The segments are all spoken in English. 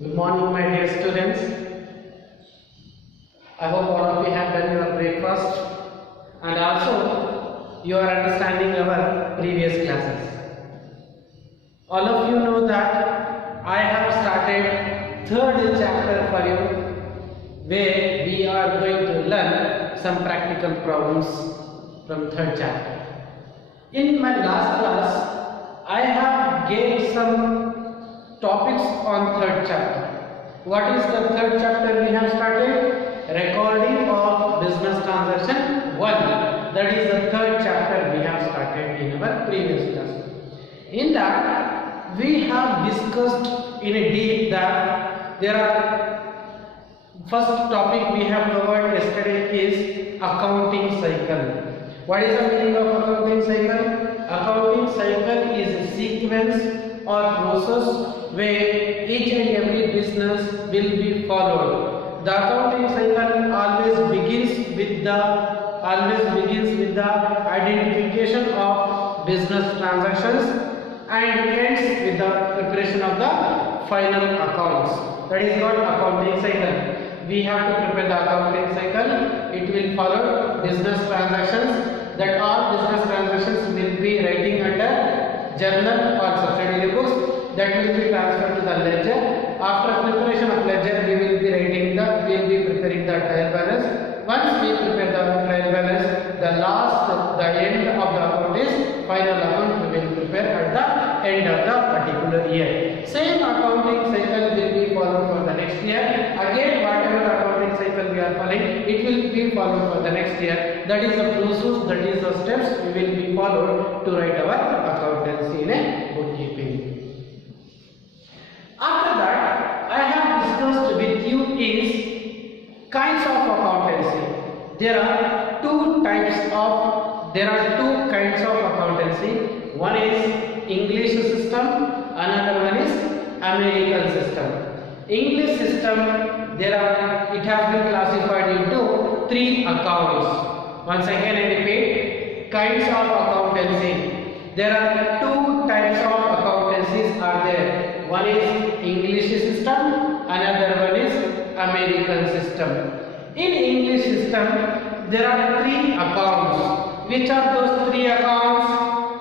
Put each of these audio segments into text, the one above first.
Good morning, my dear students. I hope all of you have done your breakfast and also you are understanding our previous classes. All of you know that I have started third chapter for you where we are going to learn some practical problems from third chapter. In my last class, I have gave some topics on third chapter. What is the third chapter we have started? Recording of business transaction 1. That is the third chapter we have started in our previous class. In that, we have discussed in a deep that there are first topic we have covered yesterday is accounting cycle. What is the meaning of accounting cycle? Accounting cycle is a sequence or process where each and every business will be followed. The accounting cycle always begins with the identification of business transactions and ends with the preparation of the final accounts. That is called accounting cycle. We have to prepare the accounting cycle. It will follow business transactions. That all business transactions will be writing under journal or subsidiary books. That will be transferred to the ledger. After preparation of ledger, we will be preparing the trial balance. Once we prepare the trial balance, the end of the account is final account we will prepare at the end of the particular year. Same accounting cycle will be followed for the next year. Again, whatever accounting cycle we are following, it will be followed for the next year. That is the process, that is the steps we will be followed to write our accountancy in a bookkeeping. After that, I have discussed with you is kinds of accountancy. There are two kinds of accountancy. One is English system, another one is American system. English system, it has been classified into 3 accounts. Once again I repeat, kinds of accountancy. There are 2 types of accountancies are there. One is English system, another one is American system. In English system, there are 3 accounts. Which are those 3 accounts?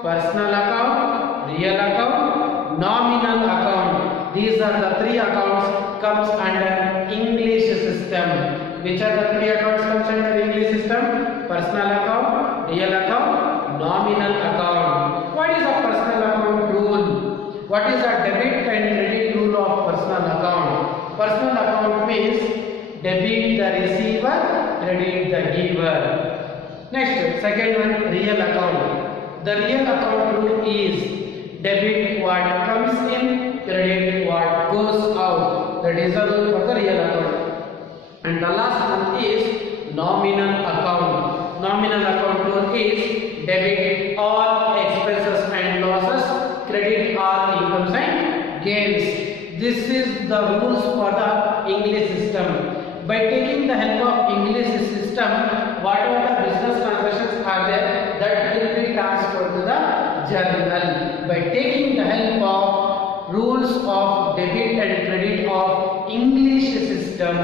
Personal account, real account, nominal account. These are the 3 accounts comes under English system. Which are the 3 accounts comes under English system? Personal account, real account, nominal account. What is a personal account rule? What is the debit and credit rule of personal account? Personal account means debit the receiver, credit the giver. Next, second one, real account. The real account rule is debit what comes in, credit what goes out. That is the rule for the real account. And the last one is nominal account. Nominal account rule is debit all expenses and losses, credit all incomes and gains. This is the rules for the English system. By taking the help of English system, whatever the business transactions are there, that will be transferred to the journal. By taking the help of rules of debit and credit of English system.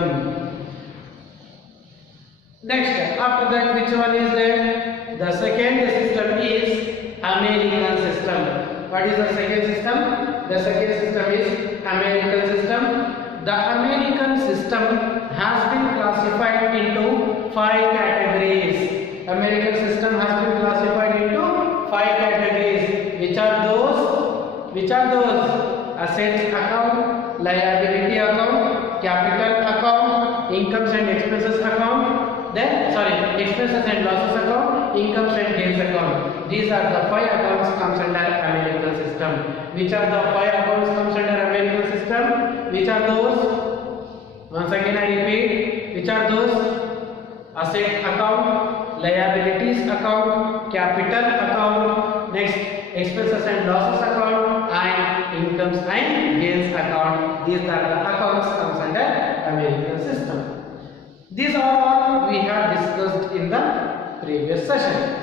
Next, after that, which one is there? The second system is American system. What is the second system? The second system is American system. The American system has been classified into 5 categories. American system has been classified into 5 categories. Which are those? Assets account, liability account, capital account, incomes and expenses account. Expenses and losses account, incomes and gains account. These are the 5 accounts comes under American system. Which are the 5 accounts comes under American system? Which are those? Once again I repeat. Which are those? Asset account, liabilities account, capital account, next expenses and losses account, and incomes and gains account. These are the accounts comes under American system. These are all we have discussed in the previous session.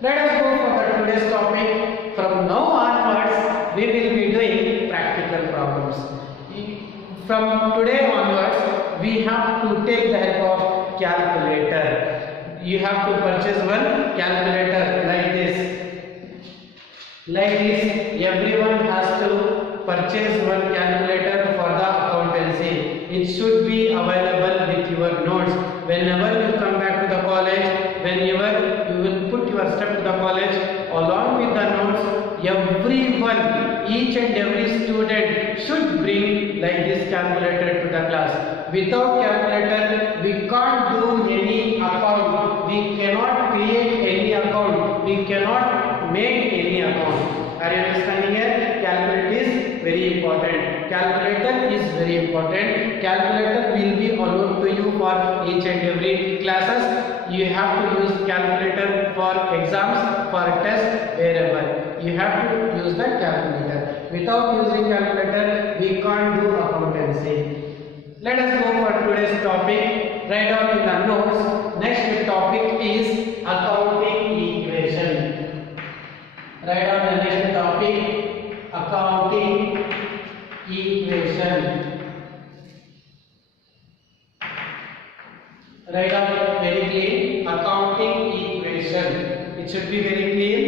Let us go for the today's topic. From now onwards, we will be doing practical problems. From today onwards, we have to take the help of calculator. You have to purchase one calculator like this. Like this, everyone has to purchase one calculator for the accountancy. It should be available with your notes. Whenever you come back to the college, whenever you will put your step to the college, along with the notes, everyone, each and every student should bring like this calculator to the class. Without calculator, we can't do any account. We cannot create any account. We cannot make any account. Are you understanding it? Calculator is very important. Calculator is very important. Calculator will be allowed to you for each and every classes. You have to use calculator for exams, for tests, wherever. You have to use the calculator. Without using calculator, we can't do accountancy. Let us go for today's topic. Write down in the notes. Next topic is accounting equation. Write down the next topic, accounting equation. Write down very clean, accounting equation. It should be very clean.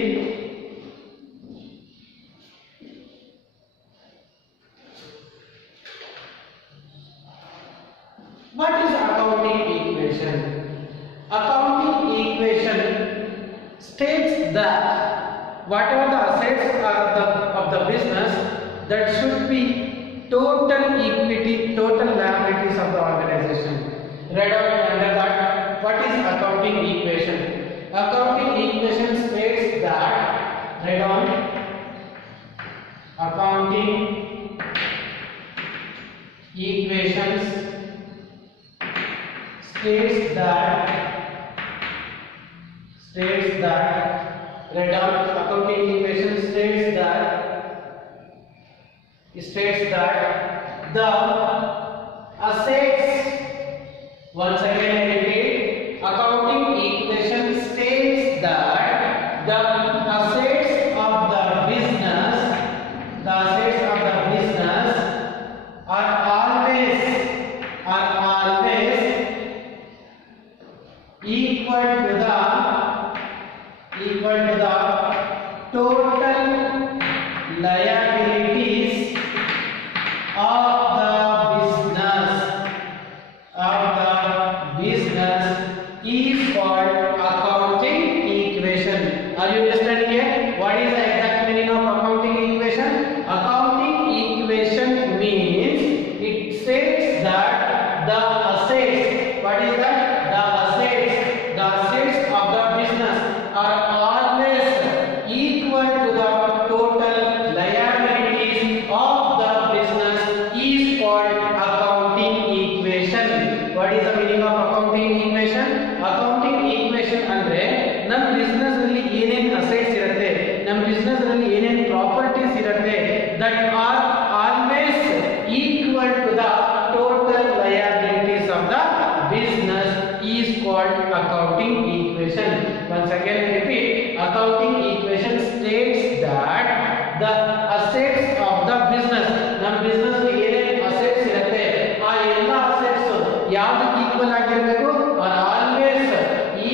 What is accounting equation? Accounting equation states that whatever the assets are of the business, that should be total equity, total liabilities of the organization. Write down under that, what is accounting equation? Accounting equation states that, write down, accounting equations states that, write down, accounting equation states that the assets, once again I repeat, accounting equation states that the assets of the business, are always equal to the total liabilities of the business is called accounting equation. Are you understanding here? What is the exact meaning of accounting equation? Accounting equation means it states that the assets, what is that? The assets of the business are always equal to the total liabilities of the business is called accounting equation. What is the meaning of accounting equation? Accounting equation andre nam business alli enen assets irutte, nam business alli enen properties irutte, that are always equal to the total liabilities of the business is called accounting equation. Once again I repeat, accounting equation states that the assets of the business, nam business ene assets irutte, aa ella assets yavudಕ್ಕೆ equal ಆಗಿರಬೇಕು, are always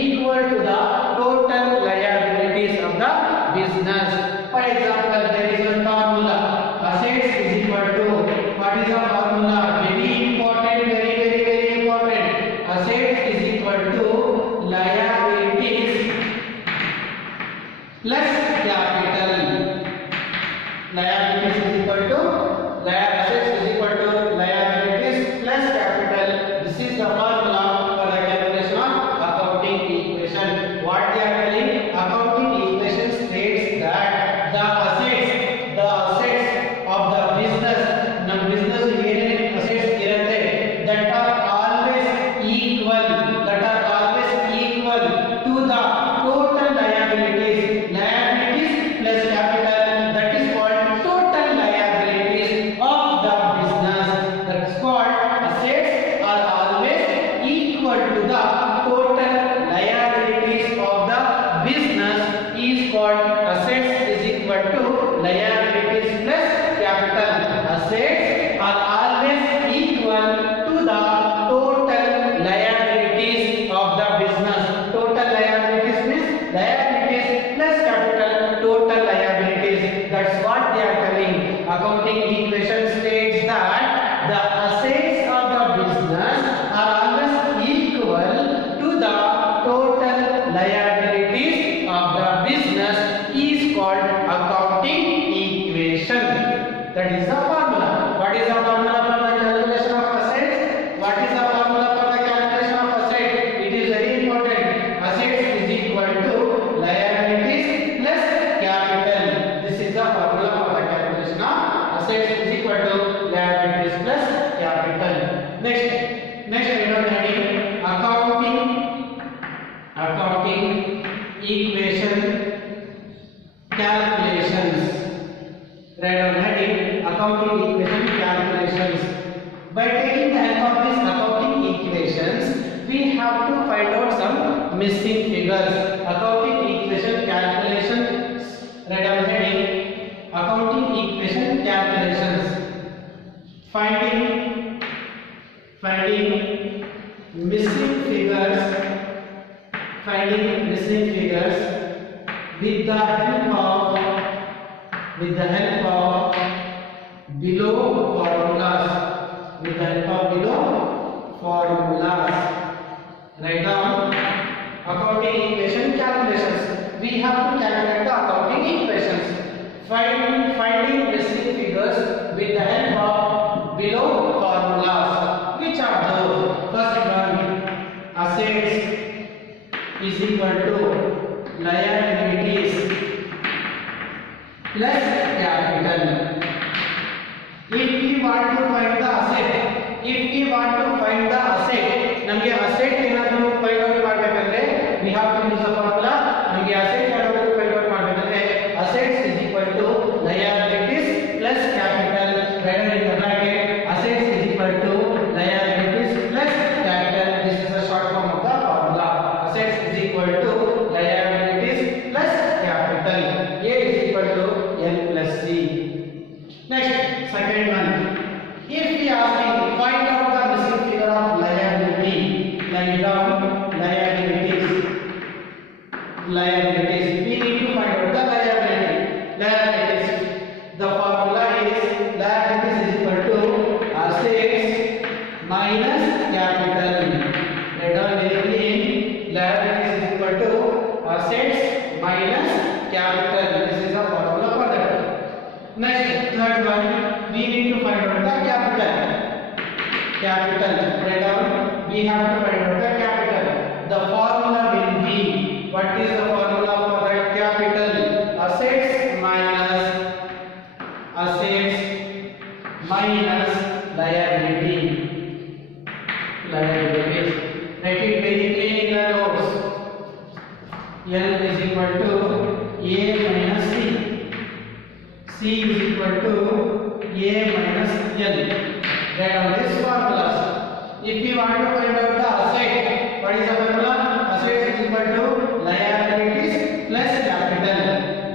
equal to the total liabilities of the business. For example, there is a formula, assets is equal to, what is the formula? Very important, very important. Assets is equal to liabilities plus capital. Liabilities is equal to, assets is equal to liabilities plus capital. This is the formula for the calculation of accounting equation. What they are telling? Accounting equation states that the assets of the business, the business ene assets irutte, that are always equal to the total liabilities plus capital, that is called total liabilities of the That is the formula. What is the formula for the calculation of assets? What is the formula for the calculation of assets? It is very important. Assets is equal to liabilities plus capital. This is the formula for the calculation of assets is equal to liabilities plus capital. Next heading accounting equation calculations. Write down heading accounting equation calculations. By taking the help of these accounting equations, we have to find out some missing figures. Accounting equation calculations. Write down heading accounting equation calculations. Finding missing figures. Finding missing figures with the help of below formulas. With the help of below formulas. Write down accounting equation calculations. We have to calculate the accounting equations. Finding missing figures with the help of below formulas. Which are those? First one, assets is equal to liabilities plus capital. If we want to find the asset, ನಮಗೆ asset ಏನಾದರೂ find out ಮಾಡಬೇಕಂದ್ರೆ we have to use the formula. ನಮಗೆ asset ಏನಾದರೂ find out ಮಾಡಬೇಕಂದ್ರೆ assets is equal to liabilities plus capital. Write in the bracket assets is equal to liabilities plus capital. This is the short form of the formula. Assets is equal to liabilities plus capital. A is equal to L plus C. Next, second one. If we asking find out the missing figure of liability, write down liabilities. We need to find out the liabilities. The formula is liabilities is equal to assets minus capital. Write down very clean. Liabilities is equal to assets minus capital. This is the formula for that. Next, third one, we need to find out the capital. Write down, we have to find out the capital. The formula will be, what is the formula for that capital? Assets minus liabilities. Write it very clean in the notes. L is equal to A minus C. C is equal to A minus L. Write down these formulas. If we want to find out the asset, what is the formula? Assets is equal to liabilities plus capital.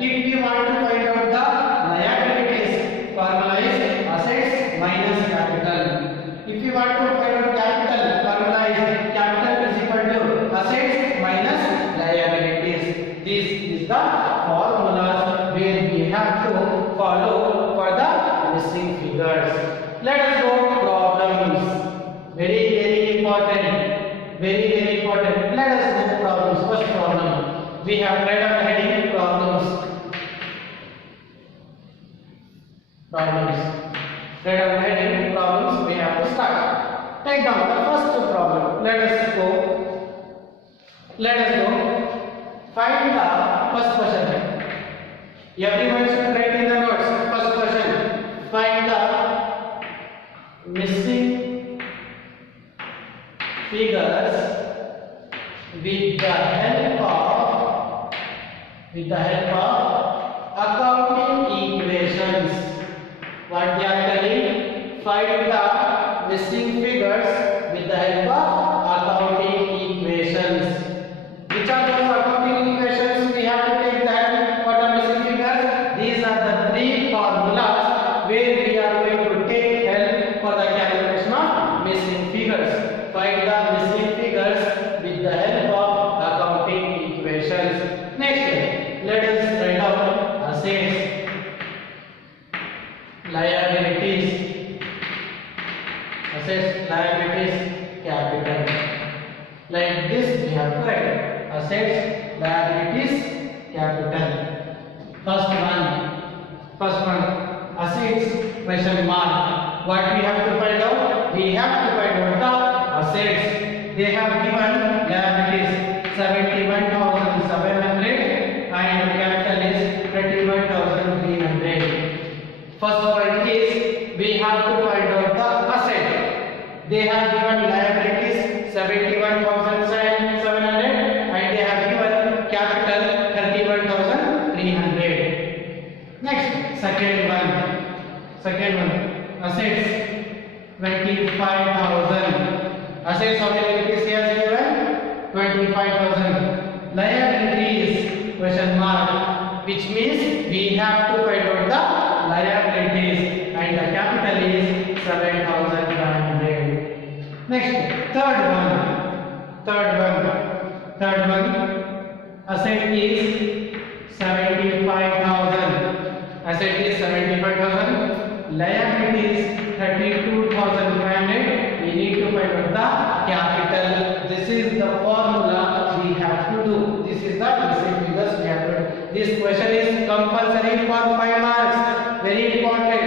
If we want to find out the liabilities, formula is assets minus capital. If we want to find out capital, formula is capital is equal to assets minus liabilities. This is the formulas where we have to follow for the missing figures. Let us go problems. Very important. Let us go problems. First problem, we have read on the heading problems. Read on the heading problems. We have to start. Take down the first problem. Let us go. Find the first question. Everyone should write in the notes. First question. Find the missing figures with the help of accounting equations. What they are telling? Find the missing figures with the help of accounting equations. Which are those accounting equations? We have to take that for the missing figures. These are the three formulas where we are going to take help for the calculation of missing figures. Find the missing figures with the help of accounting equations. Next, let us write down assets, liabilities, capital. Like this, we have to write assets, liabilities, capital. First one, assets assets question mark. What we have to find out? We have to find out the assets. They have given liabilities 71,700 and capital is 31,300. First point is we have to find out the asset. They have given liabilities 71,700 and they have given capital 31,300. Next, second one, assets 25,000. Assets of liabilities he has given 25,000. Liabilities question mark, which means we have to find out the liabilities and the capital is 7,500. Next, third one, asset is 75,000. Asset is 75,000. Liabilities 32,500. We need to find out the capital. This is the formula we have to do. This is the missing figures we have to do. This question is compulsory for 5 marks. Very important.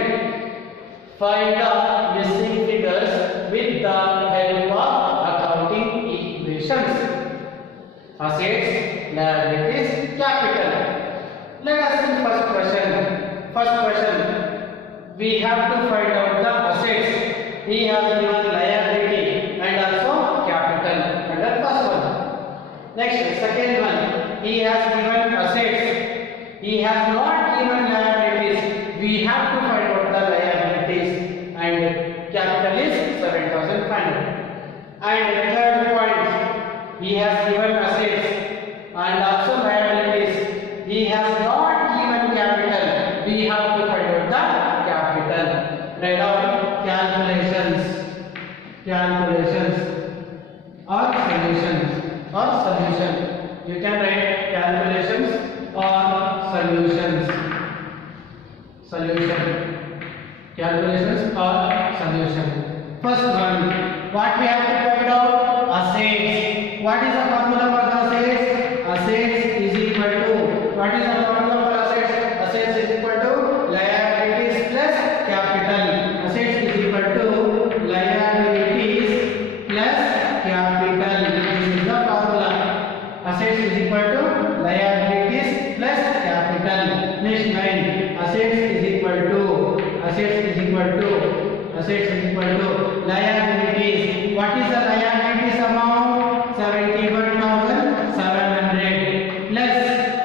Find the missing figures with the help of accounting equations. Assets, liabilities, capital. Let us see first question. We have to find out the assets. He has given liability and also capital under first one. Next, second one, he has given assets. He has not given liabilities. We have to find out the liabilities and capital is 7,500. And third point, he has given assets and also liabilities. He has not given capital. We have to find out the capital. Write down calculations or solution. You can write calculations or solutions. Calculations or solution. First one, what we have to find out? Assets. What is the formula for the assets? Assets is equal to, what is the formula for assets? Assets is equal to liabilities plus capital. Assets is equal to liabilities plus capital. This is the formula. Assets is equal to liabilities plus capital. Next line, assets is equal to liabilities. What is the liabilities amount? 71,700 plus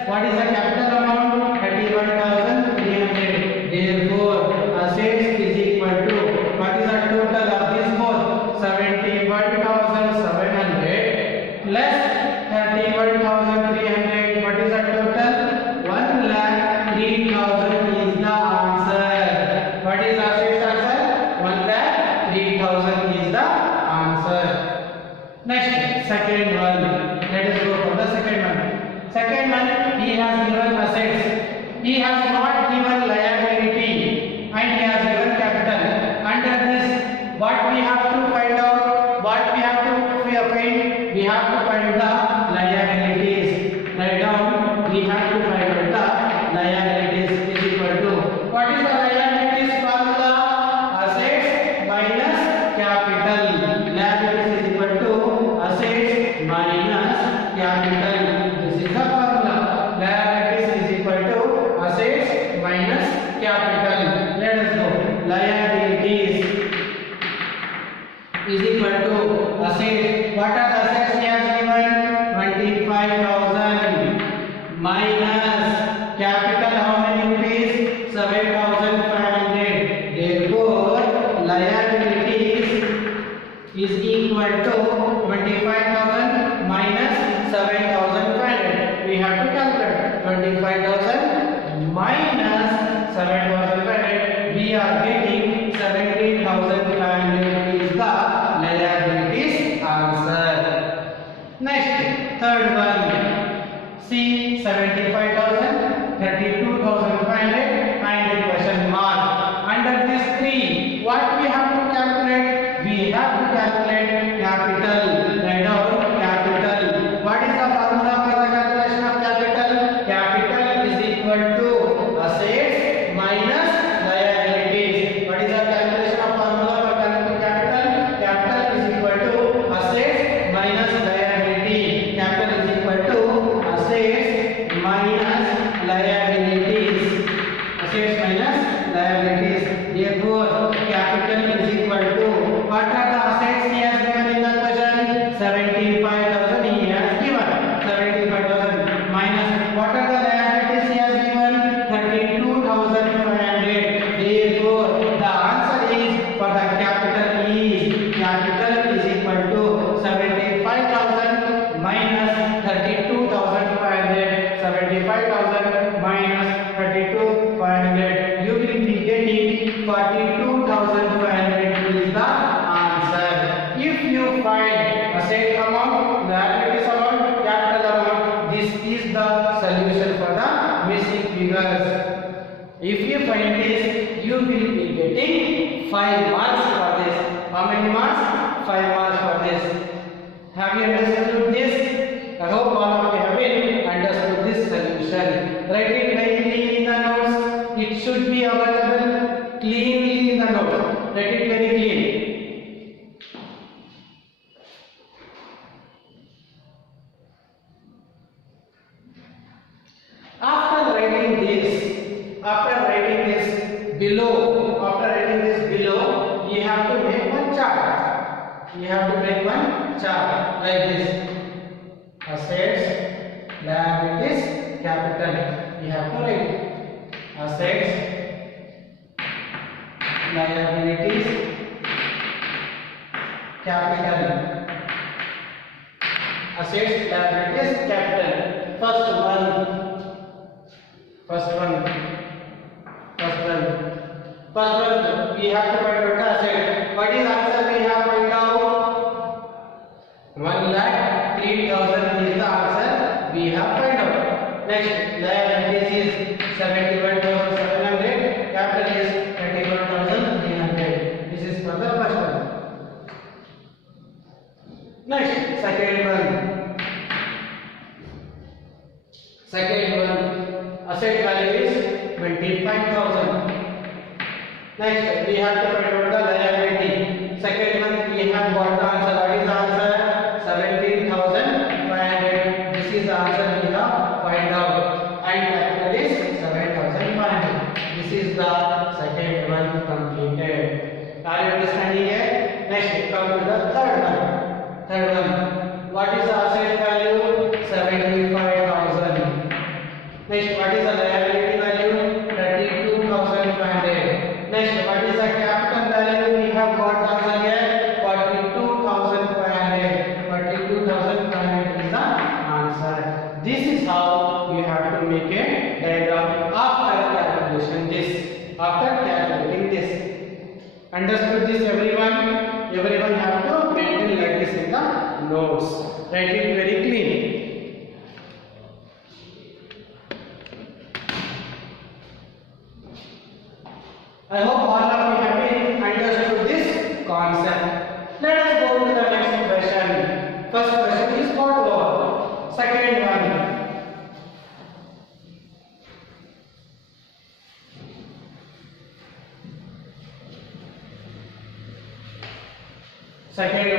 what is the capital amount? 31,300. Therefore, assets is equal to, what is the total of this both? 71,700 plus 31,300. What is the total? 1,03,000 is the answer. What is assets answer? 1,03,000 is the answer. Next, second one. Let us go for the second one. Second one, he has given assets. He has not given liability and he has given capital. Under this, what we have to find out? We have to find the liabilities. Write down. We have to find out the liabilities is equal to, what is the liabilities formula? Assets minus capital. Liabilities is equal to assets minus capital. This is the formula. Liabilities is equal to assets minus capital. Let us go. Liabilities is equal to assets. What are the assets he has given? 25,000 minus capital. How many rupees? 7,500. Therefore, liabilities is equal to 25,000 minus 7,500. We have to calculate 25,000 minus 7,500. We are getting 17,500 is the liabilities answer. Next, third one. See, 75,000, 32,500 and the question mark. Under this three, what we have to calculate? We have to calculate capital. Write down capital. What is the formula for the calculation of capital? Capital is equal to assets minus liabilities. Therefore, capital is equal to what are the assets he has given in the question? 75,000 he has given. 75,000 minus what are the liabilities he has given? 32,500. Therefore, the answer is for the capital is equal to 75,000 minus 32,500. 75,000 minus 32,500. You will be getting 42,500 is the answer. If you find asset amount, liabilities amount, capital amount, this is the solution for the missing figures. If you find this, you will be getting 5 marks for this. How many marks? 5 marks for this. Have you understood this? I hope all of you have been understood this solution. Write it very clean in the notes. It should be available cleanly in the notes. Write it very clean. After writing this below, you have to make one chart. You have to make one chart like this. Assets, liabilities, capital. You have to write assets, liabilities, capital. Assets, liabilities, capital. First one. We have to find out the asset. What is answer we have find out? 1,03,000 is the answer we have find out. Next, liabilities is 71,700. Capital is 31,300. This is for the first one. Next, second one. Asset value is 25,000. Next, we have to find out the liability. Second one, we have got the answer. What is the answer? 17,500. This is the answer we have find out. And capital is 7,500. This is the second one completed. Are you understanding it? Next, come to the third one. What is the asset value? 75,000. Next, what is the liability value? 32,500. Next, what is the capital value? We have got the answer here. 42,500. 42,500 is the answer. This is how we have to make a diagram after calculation this. After calculating this. Understood this, everyone? Everyone have to maintain like this in the notes. Write it very clean. I hope all of you have been understood this concept. Let us go to the next question. First question is got over. Second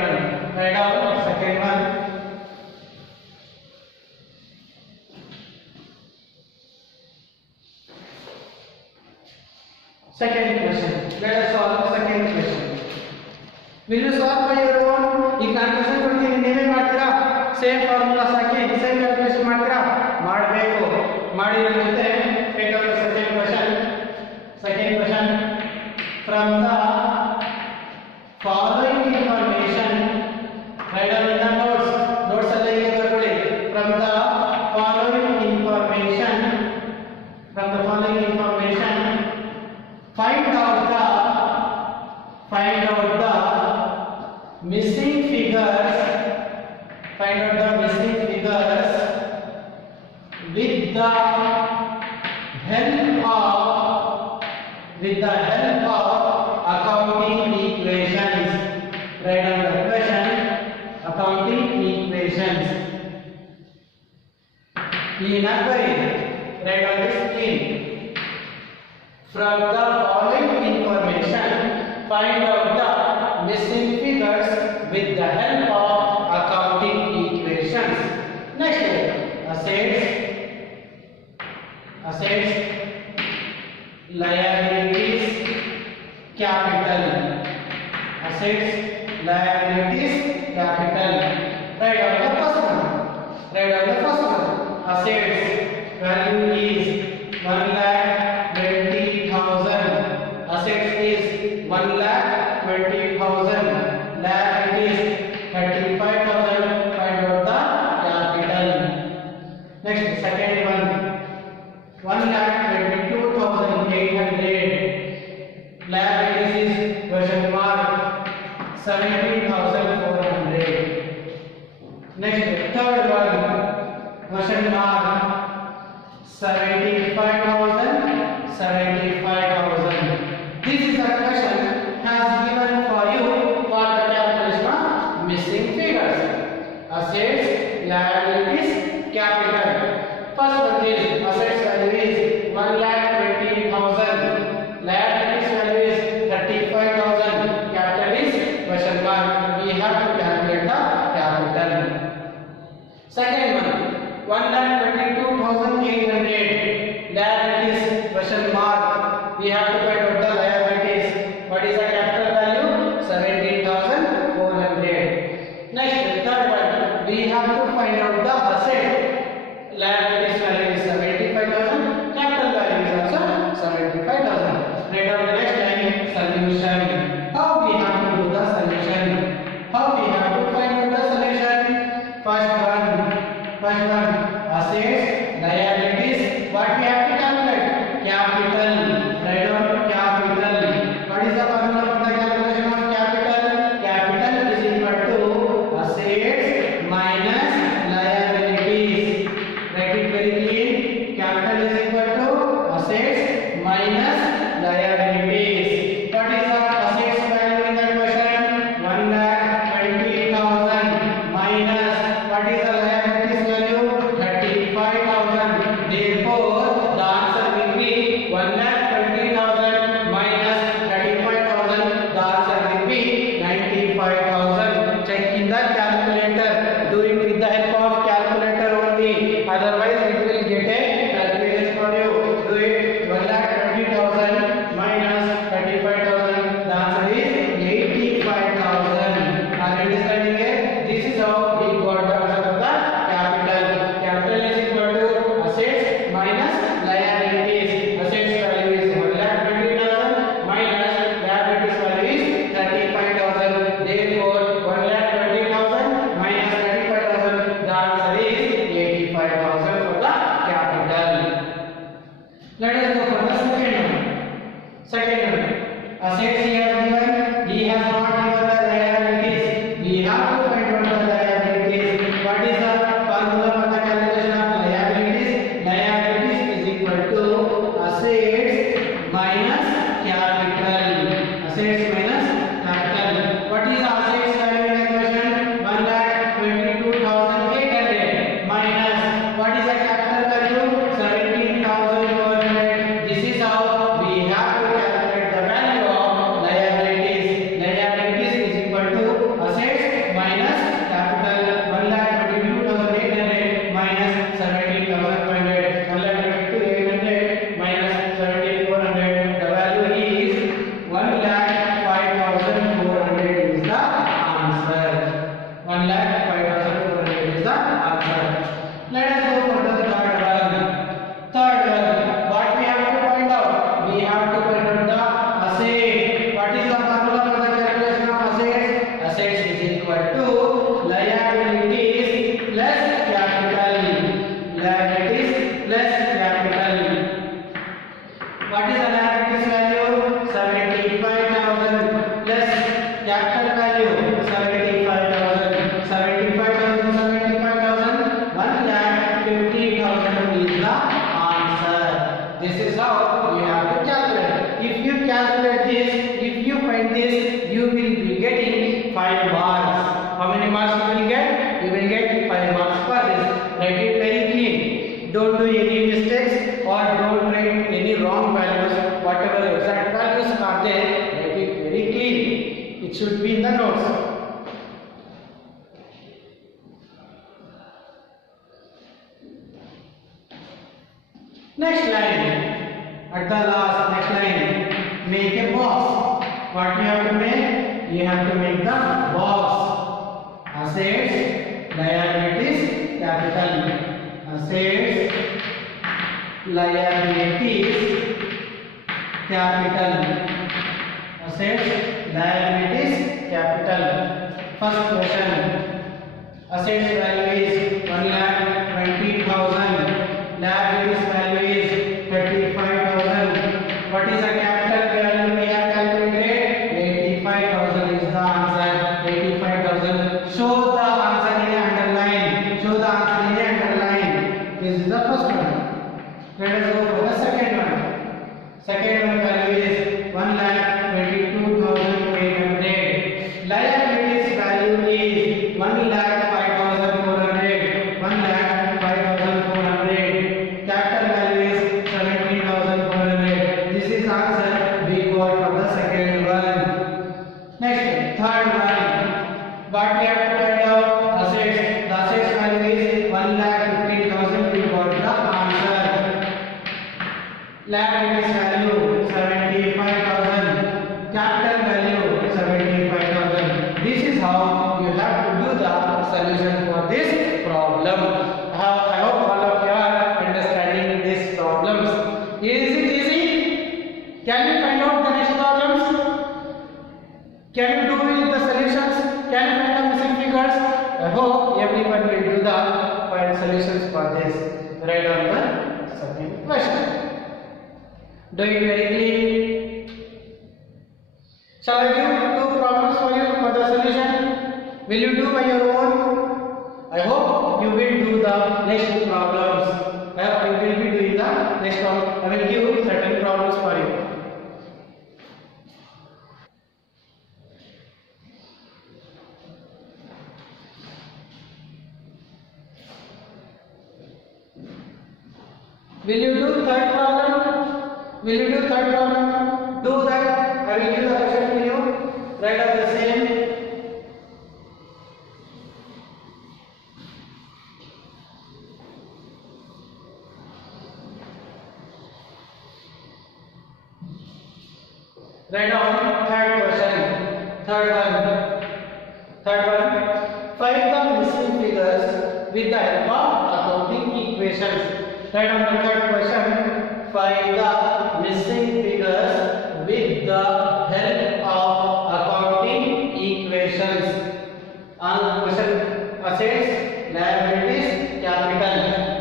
one. Write down second one. Second question. Let us solve the second question. Will you solve by your own? If calculation ಕೊಡ್ತೀನಿ ನೀವೇ ಮಾಡ್ತೀರಾ? Same formulas ಹಾಕಿ same calculation ಮಾಡ್ತೀರಾ? ಮಾಡಬೇಕು. ಮಾಡಿದ ನಂತರ take out the second question. From the following information, write down in the notes alla hege ಬರ್ಕೊಳ್ಳಿ. From the following information, find out the missing figures with the help of accounting equations. Write down the question, accounting equations. Clean up, write down this clean. From the following information, find out the missing figures with the help of accounting equations. Next, assets, liabilities, capital. Assets, liabilities, capital. Write down the first one. Write down the first one. Assets value is 1,20,000. Assets is 1,20,000. Liabilities 35,000. Find out the capital. Next, second one. 1,22,800. Liabilities is question mark 17,400. Next, third one. Question mark 75,000. 75,000. This is a question has given for you for the calculation of missing figures. Assets, liabilities, capital. First one is assets value is 1,20,000. Liabilities value is 35,000. Capital is question mark. We have to calculate the capital. Second one, 1,22,800. Liabilities question mark. We have to find out the liabilities. What is the capital value? 17,400. Next, third one, we have to find out the asset. Liabilities value is 75,000. Capital value is also 75,000. Write down the next line. Solution. How we have to do the solution? How we have to find out the solution? First one, assets, liabilities. What we have to calculate? Capital. Write down capital. What is the formula for the calculation of capital? Capital is equal to assets minus liabilities. Write it very clean. Capital is equal to assets minus liabilities. What is the assets value in that question? 1,20,000 minus what is the liabilities value? 35,000. Therefore, the answer will be 1,20,000 minus 35,000. The answer will be 95,000. Check in the calculator. Do it with the help of calculator only. Otherwise, it will get a calculation for you. Do it. 1,20,000 minus 35,000. The answer is 85,000. Are you understanding it? This is how we got the answer of the capital. Capital is equal to assets minus liabilities. Assets value is 1,20,000 minus liabilities value is 35,000. Therefore, 1,20,000 minus 35,000. The answer is 85,000 for the capital. Let us go for the second one. Second one. Assets he has given. He has not given the liabilities. We have to find out the liabilities. What is the formula for the calculation of liabilities? Liabilities is equal to assets minus capital. Assets minus capital. What is the assets value in the question? 1,22,800 minus what is the capital value? 17,400. This is how we have to calculate the value of liabilities. Liabilities is equal to assets minus capital. 1,22,800 minus 17,500. 1,22,800 minus 17,400. The value is 1,05,400 is the answer. 1,05,400 is the answer. Let us go for the third one. Third one, what we have to find out? We have to find out the asset. What is the formula for the calculation of assets? Assets is equal to liabilities plus capital. Liabilities plus capital. What is the liabilities value? 75,000 plus capital value 75,000. 75,000, 75,000. 1,50,000 is the answer. This is how we have to calculate. If you calculate this, if you find this, you will be getting 5 marks. How many marks you will get? You will get 5 marks for this. Write it very clean. Don't do any mistakes or don't write any wrong values. Whatever exact values are there, write it very clean. It should be in the notes. Next line. At the last, next line. Make a box. What you have to make? You have to make the box. Assets, liabilities, capital. Assets, liabilities, capital. Assets, liabilities, capital. First question. Assets value is 1,20,000. Liabilities value is 35,000. What is the capital value we have calculated? 85,000 is the answer. 85,000. Show the answer in the underline. Show the answer in the underline. This is the first one. Let us go for the second one. Second one value is 1,22,800. Liabilities value is 1,05,400. 1,05,400. Capital value is 17,400. This is answer we got for the second one. Next, third one. What we have to find out? Assets. The assets value is 1,15,000. We got the answer. Liabilities value 75,000. Capital value 75,000. This is how you have to do the solution for this problem. I hope all of you are understanding these problems. Is it easy? Can you find out the next problems? Can you do with the solutions? Can you find the missing figures? I hope everyone will do the find solutions for this. Right on the second question. Do it very clean. Shall I give two problems for you for the solution? Will you do by your own? I hope you will do the next two problems. I hope you will be doing the next one. I will give certain problems for you. Will you do third problem? Will you do third problem? Do that. I will give the question to you. Write up the same. Write down third question. Third one. Third one. Find the missing figures with the help of accounting equations. Write down the third question. Find the missing figures with the help of accounting equations. Question: assets, liabilities, capital.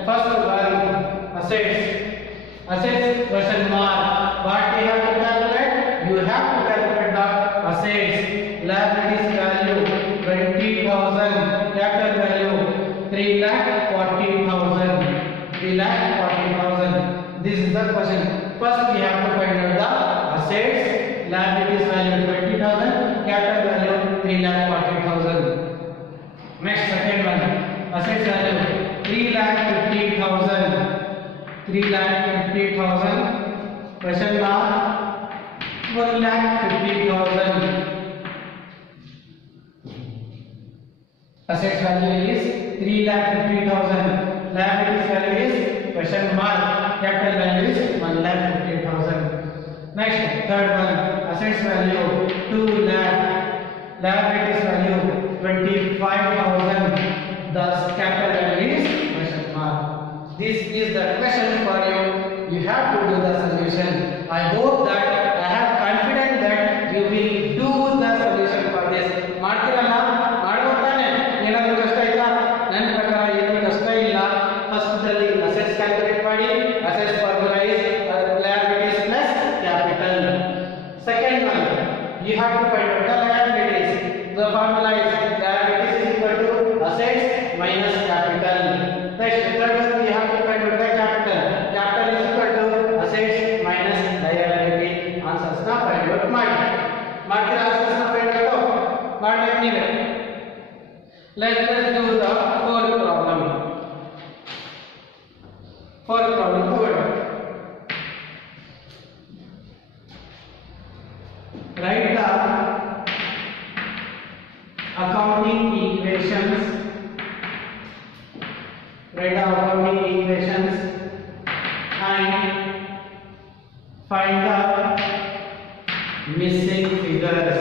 First one, assets. Assets question mark. What we have to calculate? You have to calculate the assets. Liabilities value 20,000. Capital value 3,40,000. 3,40,000. This is the question. First we have to find out the assets. Liabilities value 20,000. Capital value 3,40,000. Next, second one. Assets value 3,50,000. 3,50,000. Question mark 1,50,000. Assets value is 3,50,000. Liabilities value is question mark. Capital value is 1,50,000. Next, third one. Assets value 2 lakh. Liabilities value 25,000. Thus, capital value is question mark. This is the question for you. You have to do the solution. I hope that I have confidence that you will do the solution for this. ಮಾಡ್ತಿರಲ್ಲ ಮಾಡ್ಬೋದಾನೆ ಏನಾದರೂ ಕಷ್ಟ ಆಯ್ತಾ ನನ್ನ ಪ್ರಕಾರ ಏನು ಕಷ್ಟ ಇಲ್ಲ first ಅಲ್ಲಿ ಅಸೆಟ್ಸ್ ಕ್ಯಾಲ್ಕುಲೇಟ್ ಮಾಡಿ assets formula is liabilities plus capital. Second one, you have to find out the liabilities. The formula is liabilities is equal to assets minus capital. Next, third one, we have to find out the capital. Capital is equal to assets minus liability. Answers na find out ಮಾಡಿ ಮಾಡ್ತೀರಾ answers na find out ಮಾಡಬೇಕು ನೀವೇ. Let's do the fourth problem. Fourth problem ತಗೊಳ್ಳಿ. Write the accounting equations. Write the accounting equations and find the missing figures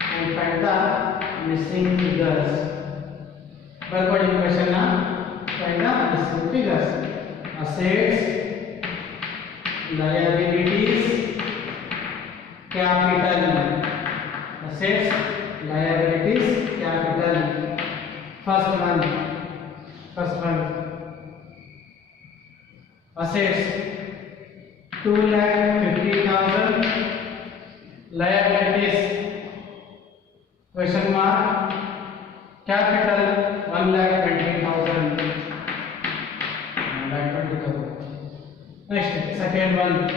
and find the missing figures. Backward equation na find the missing figures. Assets, liabilities, capital. Assets, liabilities, capital. First one. Assets 2,50,000. Liabilities question mark. Capital 1,20,000. Next, second one.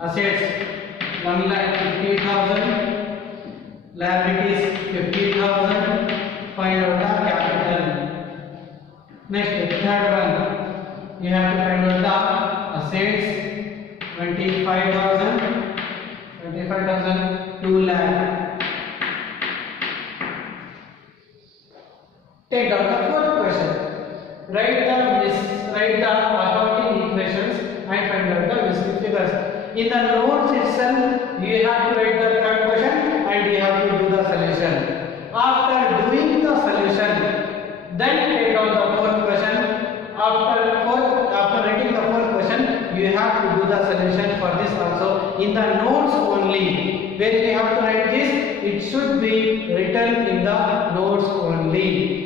Assets 1,50,000. Liabilities 50,000. Find out the capital. Next, third one. You have to find out the assets 25,000. 2 lakh. Take down the fourth question. Write the accounting equations and find out the missing figures. In the notes itself, you have to write the third question and you have to do the solution. After doing the solution, then take down the fourth question. After writing the fourth question, you have to do the solution for this also. In the notes only, where you have to write this, it should be written in the notes only.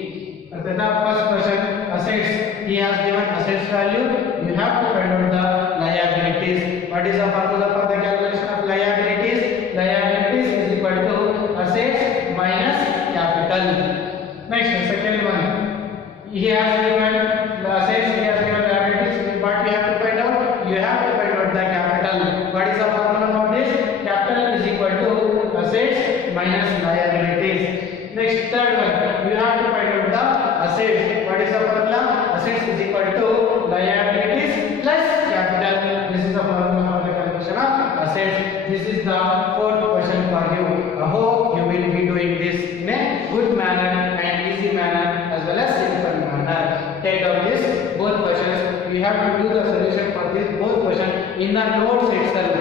The first question, assets. He has given assets value. You have to find out the liabilities. What is the formula for the calculation of liabilities? Liabilities is equal to assets minus capital. Next, second one. He has given the assets. He has given liabilities. What we have to find out? You have to find out the capital. What is the formula for this? Capital is equal to assets minus liabilities. Next, third one. You have to find out the assets. What is the formula? Assets is equal to liabilities plus capital. This is the formula for the calculation of assets. This is the fourth question for you. I hope you will be doing this in a good manner and easy manner as well as simple manner. Take out this both questions. You have to do the solution for this both questions in the notes itself.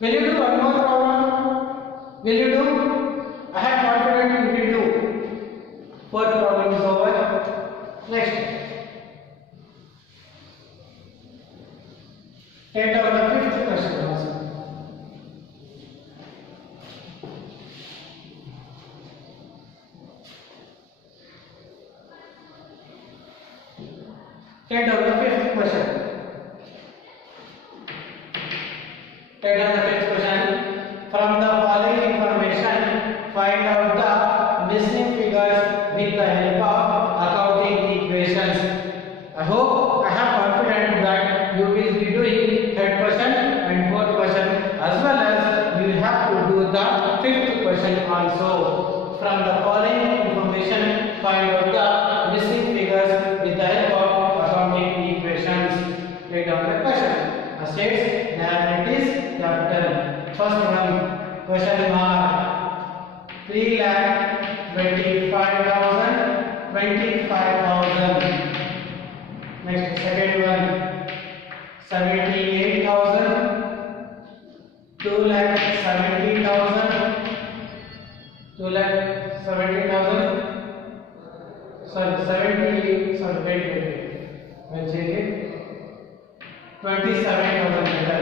Will you do one more problem? Will you do? I have confidence you will do. Fourth problem is over. Next. Take out the fifth question also. Take out the fifth question. Take down the fifth question. From the following information, find out the missing figures with the help of accounting equations. I hope I have confidence that you will be doing third question and fourth question as well as you have to do the fifth question also. From the following information, find out the missing figures with the help of accounting equations. Take down the question. Assets, liabilities, capital. First one, question mark 3,25,000. Next, second one 78,000. 2,70,000. 2,70,000. Sorry, 70. Sorry, wait. I'll check it. 27,000 meter.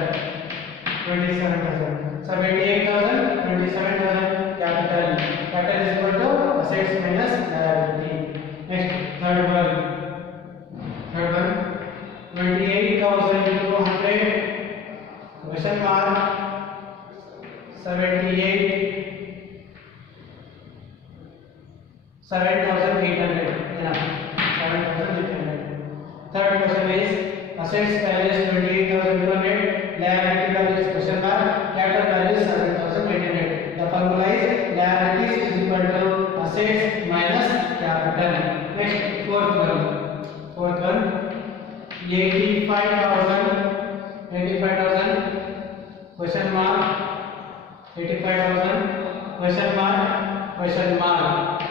27,000. 78,000. 27,000 capital. Capital is equal to assets minus liability. Next, third one. 28,200. Question mark 78. 7,800. Enough. 7,800. Third question is assets value is 28,200, liability value is question mark, capital value is 7,800. The formula is liabilities is equal to assets minus capital. Next, fourth one 85,000. Question mark 85,000 question mark question mark,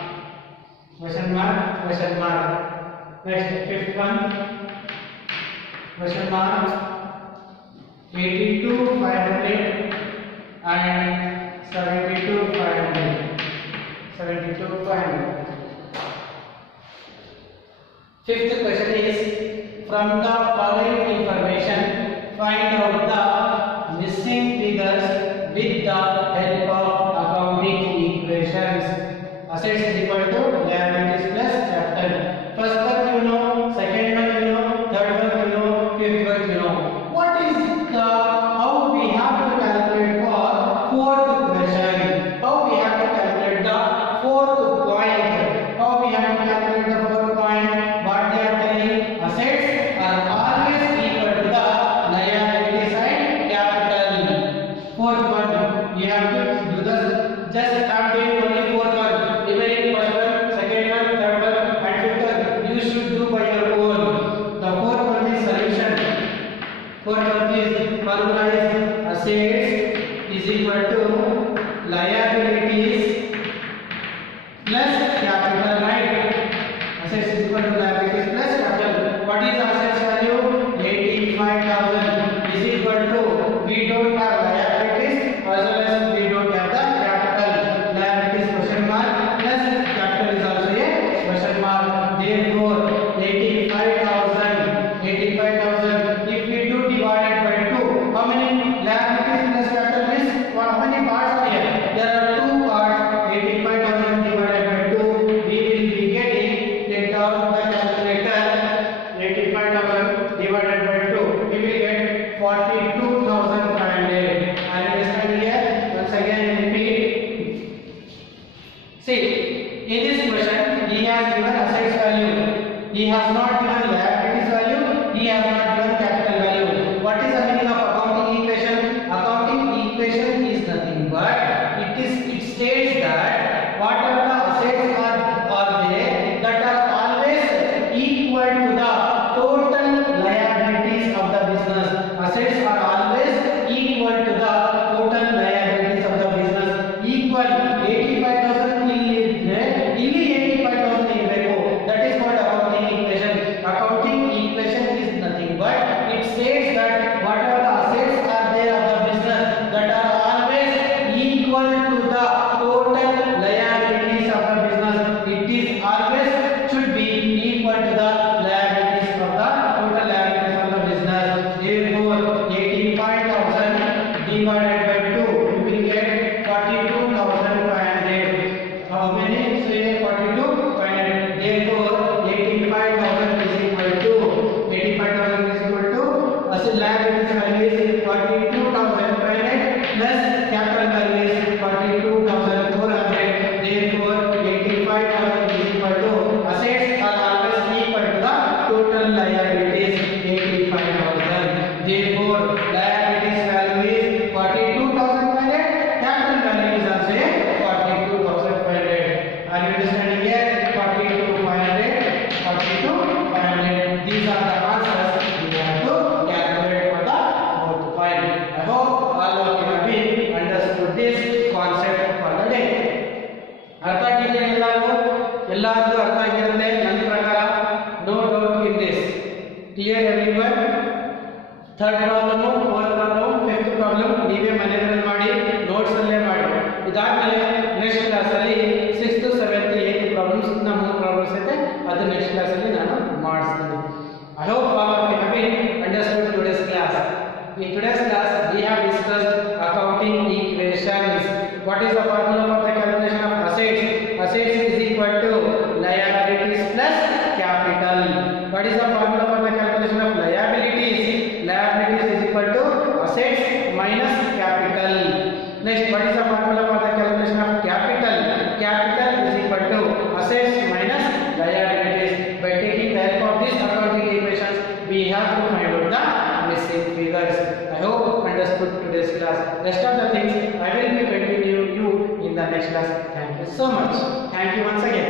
question mark, question mark. Next, fifth one, question mark. 82,500 and 72,500. 72,500. Fifth question is, from the following information, find out the missing figures with the help of accounting equations. Assets is equal to liabilities plus capital. First one you know, second one you know, third one you know, fifth one you know. What is the how we have to calculate for fourth question? How we have to calculate the fourth point? How we have to calculate the fourth point? What they are telling, assets are always equal to the liability side capital. Fourth one, you have to do this. Just have to do only fourth one. Remaining first one, second one, third one, and fifth one, you should do by your own. The fourth one is solution. Fourth one is formula is assets is equal to liabilities plus capital, right? Assets is equal to liabilities plus capital. What is assets value? 85,000 is equal to, we don't have liabilities as well as we don't have the capital. Liabilities question mark plus capital is also a question mark. Therefore 85,000, 85,000 if we do divided by 2, how many liabilities plus capital is? How many parts here? There are two parts. 85,000 divided by 2, we will be getting, take out the calculator, 85,000 divided by 2, we will get 42,500. Are you understanding here? Once again repeat. See, in this question, he has given assets value. He has not given liabilities value. He has not given capital value. What is the meaning of accounting equation? Accounting equation is nothing but it states that whatever the assets are there that are always equal to the total liabilities of the business. Assets are always equal to the total liabilities of the business. Equal 85,000 ಇಲ್ಲಿ 85,000 ಇರಬೇಕು. That is called accounting equation. Accounting equation is nothing but it states that whatever the assets are there of the business that are always equal to the total liabilities of the business. It is always should be equal to the liabilities of the total liabilities of the business. Therefore 85,000 divided by 2, you will get 42,500. How many? So you get 42,500. Therefore 85,000 is equal to, 85,000 is equal to, as a liabilities value is 42,500 plus capital value is 42,400. Therefore 85,000 is equal to, assets are always equal to the total liabilities 85,000. Therefore liabilities value is 42,500, capital value is also 42,500. Are you understanding here? 42,500, 42,500. These are the answers we have to calculate for the fourth point. I hope all of you have been understood this concept for the day. ಅರ್ಥ ಆಗಿದೆ ಎಲ್ಲರಿಗೂ? ಎಲ್ಲರಿಗೂ ಅರ್ಥ ಆಗಿರುತ್ತೆ ನನ್ನ ಪ್ರಕಾರ. No doubt in this. Clear everyone? Third problem, fourth problem, fifth problem ನೀವೇ ಮನೆಯಲ್ಲಿ ಮಾಡಿ, ನೋಟ್ಸ್ ಅಲ್ಲೇ ಮಾಡಿ. ಇದಾದ್ಮೇಲೆ ನೆಕ್ಸ್ಟ್ ಕ್ಲಾಸ್ ಅಲ್ಲಿ 6th 7th 8th ಪ್ರಾಬ್ಲಮ್ಸ್ ಇನ್ನ 3 ಪ್ರಾಬ್ಲಮ್ಸ್ ಐತೆ, ಅದು ನೆಕ್ಸ್ಟ್ ಕ್ಲಾಸ್ ಅಲ್ಲಿ ನಾನು ಮಾಡಿಸ್ತೀನಿ. I hope all of you have been understood today's class. In today's class we have discussed accounting equations. What is the formula for the calculation of assets? Assets is equal to liabilities plus capital. What is the formula for the calculation of liabilities? Liabilities is equal to assets minus capital. Next, what is the formula for the calculation of capital? Capital is equal to assets minus liabilities. By taking the help of these accounting equations, we have to find out the missing figures. I hope you understood today's class. Rest of the things I will be continuing you in the next class. Thank you so much. Thank you once again.